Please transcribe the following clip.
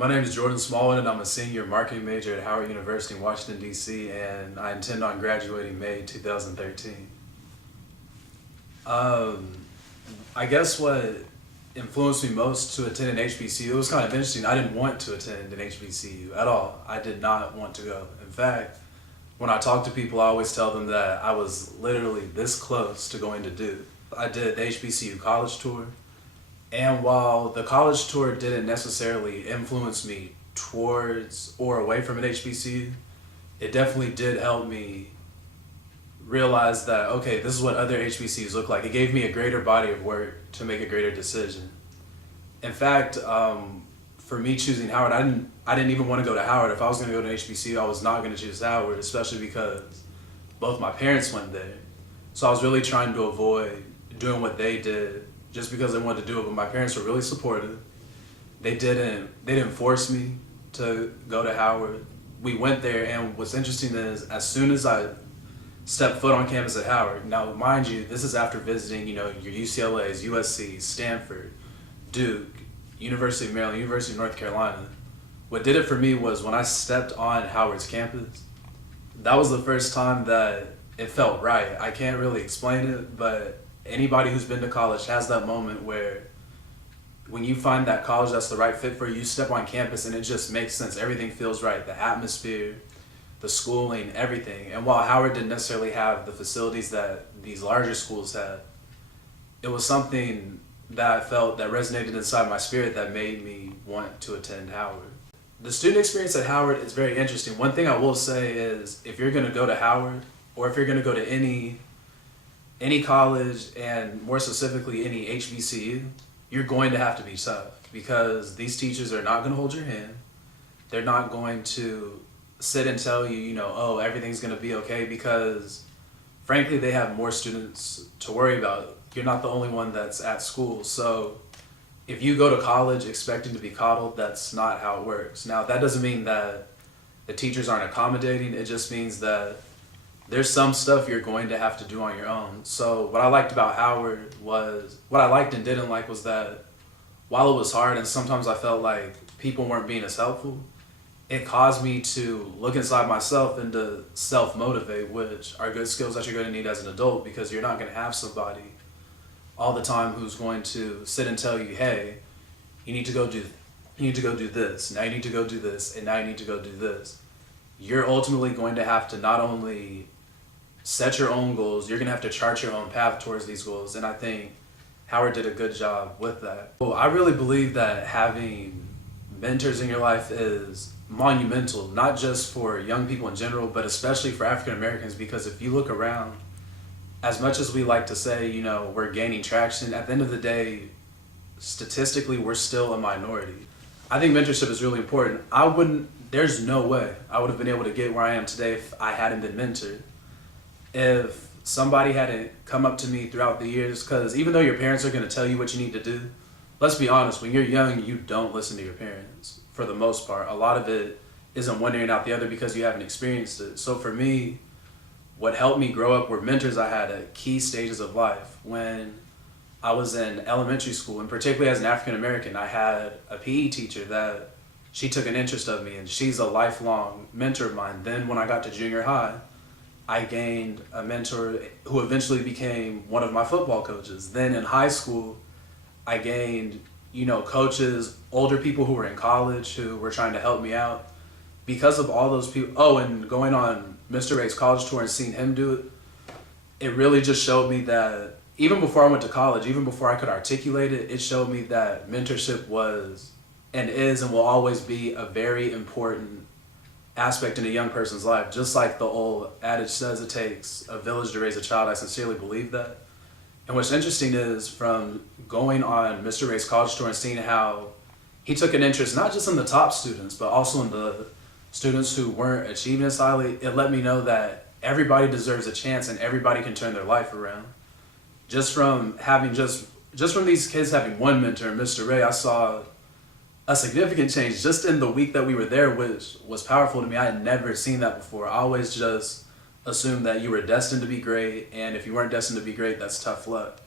My name is Jordan Smallwood, and I'm a senior marketing major at Howard University in Washington, D.C., and I intend on graduating May 2013. I guess what influenced me most to attend an HBCU, it was kind of interesting. I didn't want to attend an HBCU at all. I did not want to go. In fact, when I talk to people, I always tell them that I was literally this close to going to Duke. I did the HBCU college tour. And while the college tour didn't necessarily influence me towards or away from an HBCU, it definitely did help me realize that, okay, this is what other HBCUs look like. It gave me a greater body of work to make a greater decision. In fact, for me choosing Howard, I didn't even want to go to Howard. If I was going to go to HBCU, I was not going to choose Howard, especially because both my parents went there. So I was really trying to avoid doing what they did just because they wanted to do it, but my parents were really supportive. They didn't force me to go to Howard. We went there, and what's interesting is as soon as I stepped foot on campus at Howard, now mind you, this is after visiting, your UCLA's, USC, Stanford, Duke, University of Maryland, University of North Carolina. What did it for me was when I stepped on Howard's campus, that was the first time that it felt right. I can't really explain it, but anybody who's been to college has that moment where when you find that college that's the right fit for you, you step on campus and it just makes sense. Everything feels right. The atmosphere, the schooling, everything. And while Howard didn't necessarily have the facilities that these larger schools had, it was something that I felt that resonated inside my spirit that made me want to attend Howard. The student experience at Howard is very interesting. One thing I will say is if you're going to go to Howard, or if you're going to go to any college, and more specifically any HBCU, you're going to have to be tough because these teachers are not going to hold your hand. They're not going to sit and tell you, oh, everything's going to be okay, because frankly, they have more students to worry about. You're not the only one that's at school. So if you go to college expecting to be coddled, that's not how it works. Now, that doesn't mean that the teachers aren't accommodating. It just means that there's some stuff you're going to have to do on your own. So what I liked about Howard was, what I liked and didn't like was that while it was hard and sometimes I felt like people weren't being as helpful, it caused me to look inside myself and to self-motivate, which are good skills that you're going to need as an adult, because you're not going to have somebody all the time who's going to sit and tell you, hey, you need to go do this, now you need to go do this, and now you need to go do this. You're ultimately going to have to not only set your own goals, you're going to have to chart your own path towards these goals, and I think Howard did a good job with that. Well, I really believe that having mentors in your life is monumental, not just for young people in general, but especially for African Americans, because if you look around, as much as we like to say, we're gaining traction, at the end of the day, statistically, we're still a minority. I think mentorship is really important. There's no way I would have been able to get where I am today if I hadn't been mentored. If somebody hadn't come up to me throughout the years, because even though your parents are going to tell you what you need to do, let's be honest, when you're young, you don't listen to your parents for the most part. A lot of it isn't one ear and out the other because you haven't experienced it. So for me, what helped me grow up were mentors I had at key stages of life. When I was in elementary school, and particularly as an African American, I had a PE teacher that she took an interest of me, and she's a lifelong mentor of mine. Then when I got to junior high, I gained a mentor who eventually became one of my football coaches. Then in high school, I gained, coaches, older people who were in college who were trying to help me out. Because of all those people, and going on Mr. Ray's college tour and seeing him do it, it really just showed me that even before I went to college, even before I could articulate it, it showed me that mentorship was and is and will always be a very important aspect in a young person's life. Just like the old adage says, it takes a village to raise a child. I sincerely believe that. And what's interesting is from going on Mr. Ray's college tour and seeing how he took an interest not just in the top students, but also in the students who weren't achieving as highly, it let me know that everybody deserves a chance and everybody can turn their life around. Just from these kids having one mentor, Mr. Ray, I saw a significant change just in the week that we were there, which was powerful to me. I had never seen that before. I always just assumed that you were destined to be great, and if you weren't destined to be great, that's tough luck.